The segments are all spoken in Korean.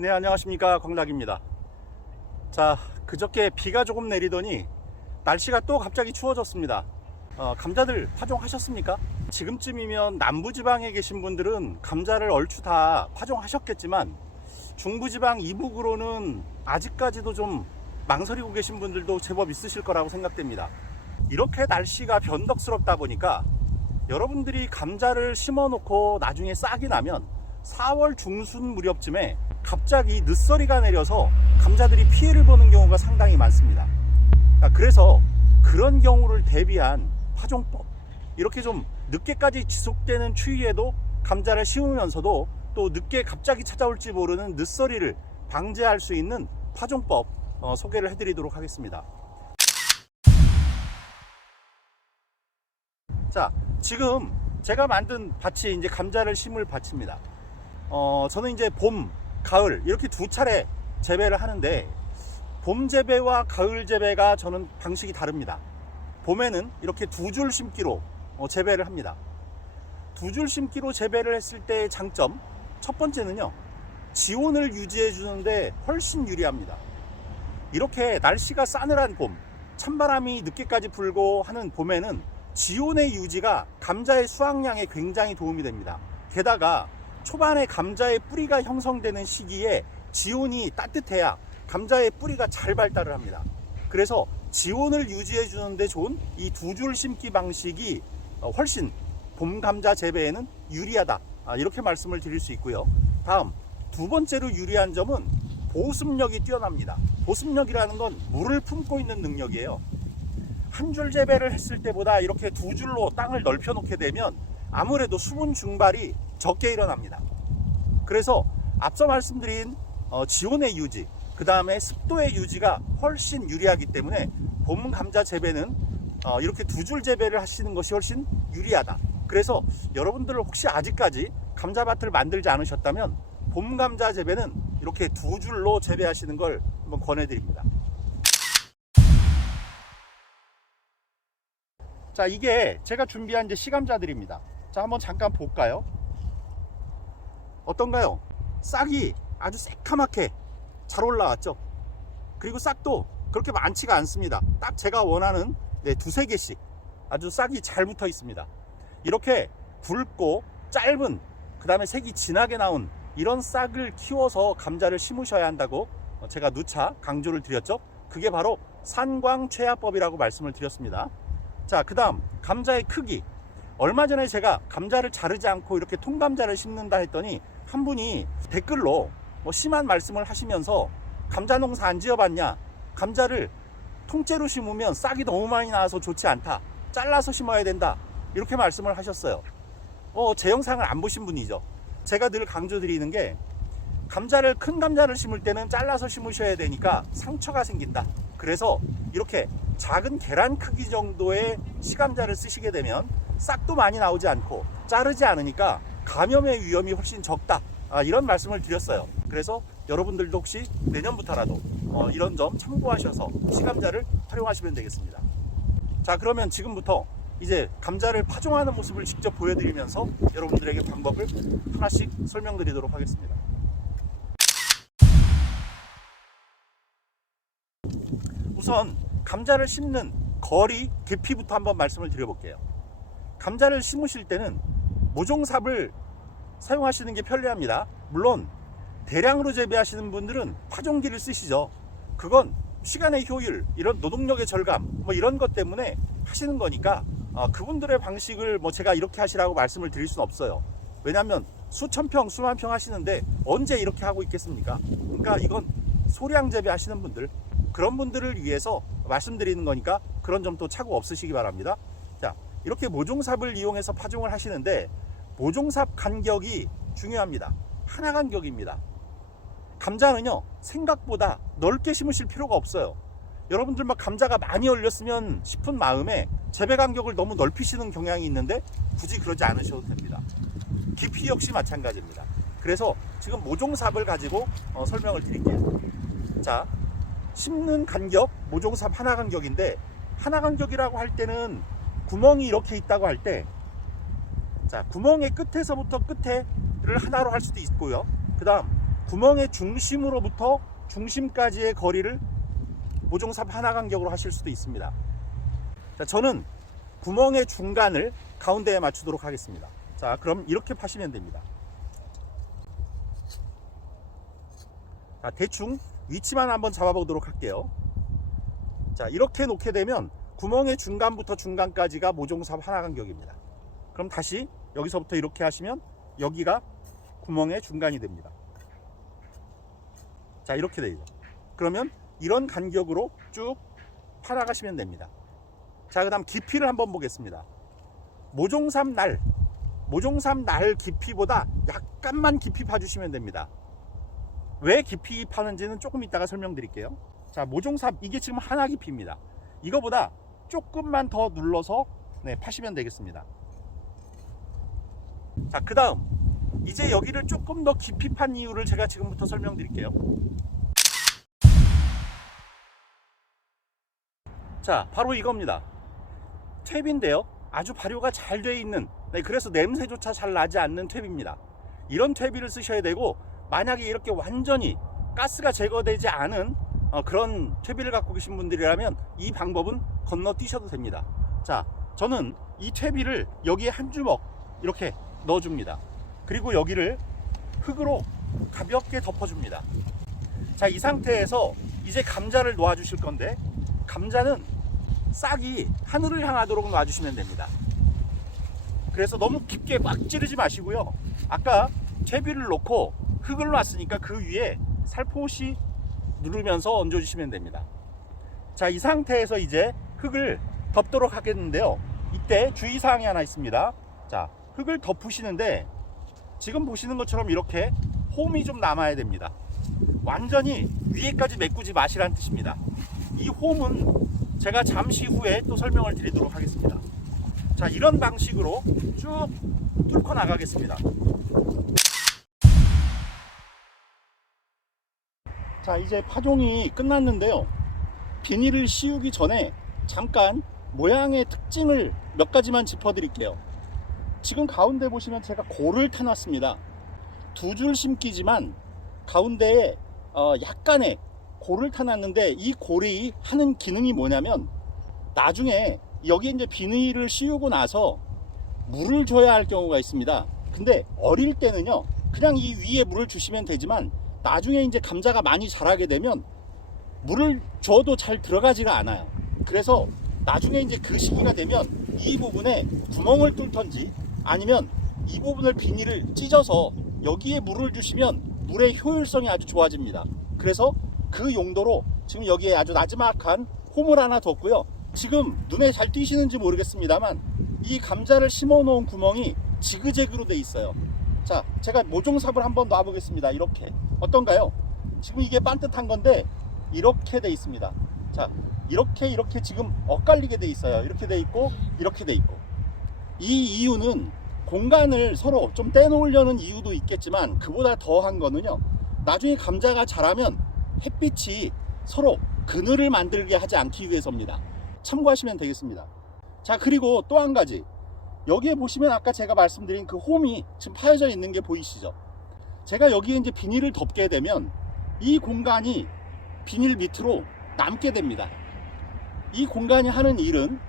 네, 안녕하십니까, 광락입니다. 자, 그저께 비가 조금 내리더니 날씨가 또 갑자기 추워졌습니다. 감자들 파종하셨습니까? 지금쯤이면 남부지방에 계신 분들은 감자를 얼추 다 파종하셨겠지만 중부지방 이북으로는 아직까지도 좀 망설이고 계신 분들도 제법 있으실 거라고 생각됩니다. 이렇게 날씨가 변덕스럽다 보니까 여러분들이 감자를 심어 놓고 나중에 싹이 나면 4월 중순 무렵쯤에 갑자기 늦서리가 내려서 감자들이 피해를 보는 경우가 상당히 많습니다. 그래서 그런 경우를 대비한 파종법, 이렇게 좀 늦게까지 지속되는 추위에도 감자를 심으면서도 또 늦게 갑자기 찾아올지 모르는 늦서리를 방지할 수 있는 파종법 소개를 해드리도록 하겠습니다. 자, 지금 제가 만든 밭이 이제 감자를 심을 밭입니다. 저는 이제 봄, 가을 이렇게 두 차례 재배를 하는데 봄 재배와 가을 재배가 저는 방식이 다릅니다. 봄에는 이렇게 두 줄 심기로 재배를 합니다. 두 줄 심기로 재배를 했을 때의 장점, 첫 번째는요, 지온을 유지해 주는데 훨씬 유리합니다. 이렇게 날씨가 싸늘한 봄, 찬바람이 늦게까지 불고 하는 봄에는 지온의 유지가 감자의 수확량에 굉장히 도움이 됩니다. 게다가 초반에 감자의 뿌리가 형성되는 시기에 지온이 따뜻해야 감자의 뿌리가 잘 발달을 합니다. 그래서 지온을 유지해 주는데 좋은 이 두 줄 심기 방식이 훨씬 봄 감자 재배에는 유리하다, 이렇게 말씀을 드릴 수 있고요. 다음 두 번째로 유리한 점은 보습력이 뛰어납니다. 보습력이라는 건 물을 품고 있는 능력이에요. 한 줄 재배를 했을 때보다 이렇게 두 줄로 땅을 넓혀 놓게 되면 아무래도 수분 증발이 적게 일어납니다. 그래서 앞서 말씀드린 지온의 유지, 그 다음에 습도의 유지가 훨씬 유리하기 때문에 봄 감자 재배는 이렇게 두 줄 재배를 하시는 것이 훨씬 유리하다. 그래서 여러분들 혹시 아직까지 감자밭을 만들지 않으셨다면 봄 감자 재배는 이렇게 두 줄로 재배하시는 걸 한번 권해드립니다. 자, 이게 제가 준비한 이제 시감자들입니다. 자, 한번 잠깐 볼까요? 어떤가요? 싹이 아주 새카맣게 잘 올라왔죠. 그리고 싹도 그렇게 많지가 않습니다. 딱 제가 원하는 두세 개씩 아주 싹이 잘 붙어 있습니다. 이렇게 굵고 짧은, 그 다음에 색이 진하게 나온 이런 싹을 키워서 감자를 심으셔야 한다고 제가 누차 강조를 드렸죠. 그게 바로 산광최화법이라고 말씀을 드렸습니다. 자, 그 다음 감자의 크기. 얼마 전에 제가 감자를 자르지 않고 이렇게 통감자를 심는다 했더니 한 분이 댓글로 심한 말씀을 하시면서 감자 농사 안 지어봤냐, 감자를 통째로 심으면 싹이 너무 많이 나와서 좋지 않다, 잘라서 심어야 된다, 이렇게 말씀을 하셨어요. 제 영상을 안 보신 분이죠. 제가 늘 강조드리는 게 감자를, 큰 감자를 심을 때는 잘라서 심으셔야 되니까 상처가 생긴다. 그래서 이렇게 작은 계란 크기 정도의 시감자를 쓰시게 되면 싹도 많이 나오지 않고 자르지 않으니까 감염의 위험이 훨씬 적다, 이런 말씀을 드렸어요. 그래서 여러분들도 혹시 내년부터라도 이런 점 참고하셔서 시감자를 활용하시면 되겠습니다. 자, 그러면 지금부터 이제 감자를 파종하는 모습을 직접 보여드리면서 여러분들에게 방법을 하나씩 설명드리도록 하겠습니다. 우선 감자를 심는 거리, 깊이부터 한번 말씀을 드려볼게요. 감자를 심으실 때는 모종삽을 사용하시는 게 편리합니다. 물론 대량으로 재배하시는 분들은 파종기를 쓰시죠. 그건 시간의 효율, 이런 노동력의 절감, 이런 것 때문에 하시는 거니까 그분들의 방식을 제가 이렇게 하시라고 말씀을 드릴 수는 없어요. 왜냐하면 수천 평, 수만 평 하시는데 언제 이렇게 하고 있겠습니까? 그러니까 이건 소량 재배하시는 분들, 그런 분들을 위해서 말씀드리는 거니까 그런 점도 착오 없으시기 바랍니다. 자, 이렇게 모종삽을 이용해서 파종을 하시는데 모종삽 간격이 중요합니다. 하나 간격입니다. 감자는요, 생각보다 넓게 심으실 필요가 없어요. 여러분들 감자가 많이 열렸으면 싶은 마음에 재배 간격을 너무 넓히시는 경향이 있는데 굳이 그러지 않으셔도 됩니다. 깊이 역시 마찬가지입니다. 그래서 지금 모종삽을 가지고 설명을 드릴게요. 자, 심는 간격, 모종삽 하나 간격인데, 하나 간격이라고 할 때는 구멍이 이렇게 있다고 할 때, 자, 구멍의 끝에서부터 끝에를 하나로 할 수도 있고요. 그 다음 구멍의 중심으로부터 중심까지의 거리를 모종삽 하나 간격으로 하실 수도 있습니다. 자, 저는 구멍의 중간을 가운데에 맞추도록 하겠습니다. 자, 그럼 이렇게 파시면 됩니다. 자, 대충 위치만 한번 잡아보도록 할게요. 자, 이렇게 놓게 되면 구멍의 중간부터 중간까지가 모종삽 하나 간격입니다. 그럼 다시 여기서부터 이렇게 하시면 여기가 구멍의 중간이 됩니다. 자, 이렇게 되죠. 그러면 이런 간격으로 쭉 파나가시면 됩니다. 자, 그 다음 깊이를 한번 보겠습니다. 모종삽 날 깊이보다 약간만 깊이 파주시면 됩니다. 왜 깊이 파는지는 조금 이따가 설명드릴게요. 자, 모종삽 이게 지금 하나 깊이입니다. 이거보다 조금만 더 눌러서 파시면 되겠습니다. 자, 그 다음 이제 여기를 조금 더 깊이 판 이유를 제가 지금부터 설명드릴게요. 자, 바로 이겁니다. 탭인데요, 아주 발효가 잘 돼 있는, 그래서 냄새조차 잘 나지 않는 탭입니다. 이런 탭을 쓰셔야 되고, 만약에 이렇게 완전히 가스가 제거되지 않은 그런 탭을 갖고 계신 분들이라면 이 방법은 건너뛰셔도 됩니다. 자, 저는 이 탭을 여기에 한 주먹 이렇게 넣어줍니다. 그리고 여기를 흙으로 가볍게 덮어줍니다. 자, 이 상태에서 이제 감자를 놓아 주실 건데, 감자는 싹이 하늘을 향하도록 놔주시면 됩니다. 그래서 너무 깊게 꽉 찌르지 마시고요. 아까 채비를 놓고 흙을 놨으니까 그 위에 살포시 누르면서 얹어주시면 됩니다. 자, 이 상태에서 이제 흙을 덮도록 하겠는데요. 이때 주의사항이 하나 있습니다. 자, 흙을 덮으시는데 지금 보시는 것처럼 이렇게 홈이 좀 남아야 됩니다. 완전히 위에까지 메꾸지 마시라는 뜻입니다. 이 홈은 제가 잠시 후에 또 설명을 드리도록 하겠습니다. 자, 이런 방식으로 쭉 뚫고 나가겠습니다. 자, 이제 파종이 끝났는데요. 비닐을 씌우기 전에 잠깐 모양의 특징을 몇 가지만 짚어드릴게요. 지금 가운데 보시면 제가 골을 타놨습니다. 두 줄 심기지만 가운데에 약간의 골을 타놨는데, 이 골이 하는 기능이 뭐냐면, 나중에 여기에 이제 비닐을 씌우고 나서 물을 줘야 할 경우가 있습니다. 근데 어릴 때는요, 그냥 이 위에 물을 주시면 되지만 나중에 이제 감자가 많이 자라게 되면 물을 줘도 잘 들어가지가 않아요. 그래서 나중에 이제 그 시기가 되면 이 부분에 구멍을 뚫던지 아니면 이 부분을 비닐을 찢어서 여기에 물을 주시면 물의 효율성이 아주 좋아집니다. 그래서 그 용도로 지금 여기에 아주 나지막한 홈을 하나 뒀고요. 지금 눈에 잘 띄시는지 모르겠습니다만 이 감자를 심어 놓은 구멍이 지그재그로 돼 있어요. 자, 제가 모종삽을 한번 놔 보겠습니다. 이렇게 어떤가요? 지금 이게 반듯한 건데 이렇게 돼 있습니다. 자, 이렇게 지금 엇갈리게 돼 있어요. 이렇게 돼 있고 이렇게 돼 있고. 이 이유는 공간을 서로 좀 떼놓으려는 이유도 있겠지만, 그보다 더한 거는요, 나중에 감자가 자라면 햇빛이 서로 그늘을 만들게 하지 않기 위해서입니다. 참고하시면 되겠습니다. 자, 그리고 또 한 가지, 여기에 보시면 아까 제가 말씀드린 그 홈이 지금 파여져 있는 게 보이시죠? 제가 여기에 이제 비닐을 덮게 되면 이 공간이 비닐 밑으로 남게 됩니다. 이 공간이 하는 일은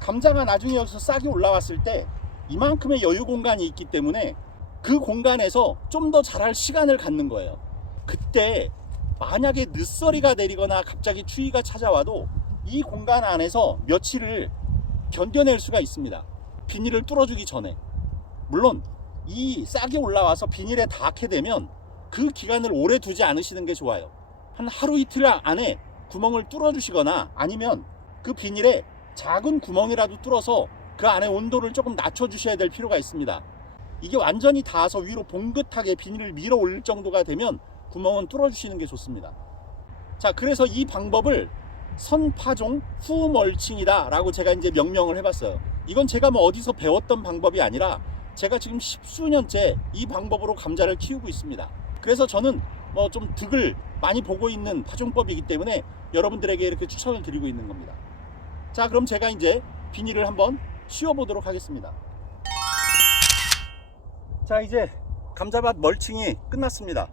감자가 나중에 여기서 싹이 올라왔을 때 이만큼의 여유 공간이 있기 때문에 그 공간에서 좀 더 자랄 시간을 갖는 거예요. 그때 만약에 늦서리가 내리거나 갑자기 추위가 찾아와도 이 공간 안에서 며칠을 견뎌낼 수가 있습니다. 비닐을 뚫어주기 전에. 물론 이 싹이 올라와서 비닐에 닿게 되면 그 기간을 오래 두지 않으시는 게 좋아요. 한 하루 이틀 안에 구멍을 뚫어주시거나 아니면 그 비닐에 작은 구멍이라도 뚫어서 그 안에 온도를 조금 낮춰주셔야 될 필요가 있습니다. 이게 완전히 닿아서 위로 봉긋하게 비닐을 밀어 올릴 정도가 되면 구멍은 뚫어주시는 게 좋습니다. 자, 그래서 이 방법을 선파종 후멀칭이다 라고 제가 이제 명명을 해봤어요. 이건 제가 뭐 어디서 배웠던 방법이 아니라 제가 지금 10수년째 이 방법으로 감자를 키우고 있습니다. 그래서 저는 뭐 좀 득을 많이 보고 있는 파종법이기 때문에 여러분들에게 이렇게 추천을 드리고 있는 겁니다. 자, 그럼 제가 이제 비닐을 한번 씌워 보도록 하겠습니다. 자, 이제 감자밭 멀칭이 끝났습니다.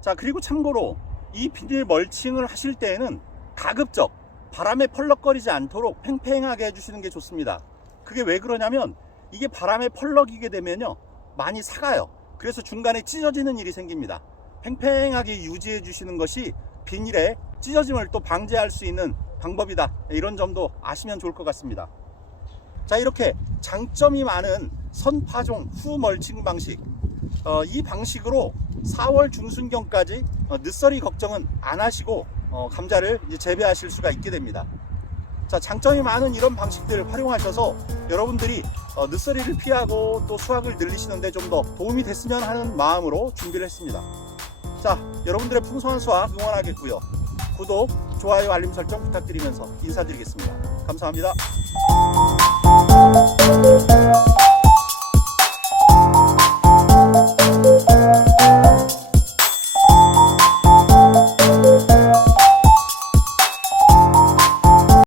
자, 그리고 참고로 이 비닐 멀칭을 하실 때에는 가급적 바람에 펄럭거리지 않도록 팽팽하게 해주시는 게 좋습니다. 그게 왜 그러냐면 이게 바람에 펄럭이게 되면요 많이 삭아요. 그래서 중간에 찢어지는 일이 생깁니다. 팽팽하게 유지해 주시는 것이 비닐의 찢어짐을 또 방지할 수 있는 방법이다. 이런 점도 아시면 좋을 것 같습니다. 자, 이렇게 장점이 많은 선파종 후 멀칭 방식, 이 방식으로 4월 중순경까지 늦서리 걱정은 안 하시고 감자를 이제 재배하실 수가 있게 됩니다. 자, 장점이 많은 이런 방식들을 활용하셔서 여러분들이 늦서리를 피하고 또 수확을 늘리시는데 좀 더 도움이 됐으면 하는 마음으로 준비를 했습니다. 자, 여러분들의 풍성한 수확 응원하겠고요. 구독, 좋아요, 알림 설정 부탁드리면서 인사드리겠습니다. 감사합니다.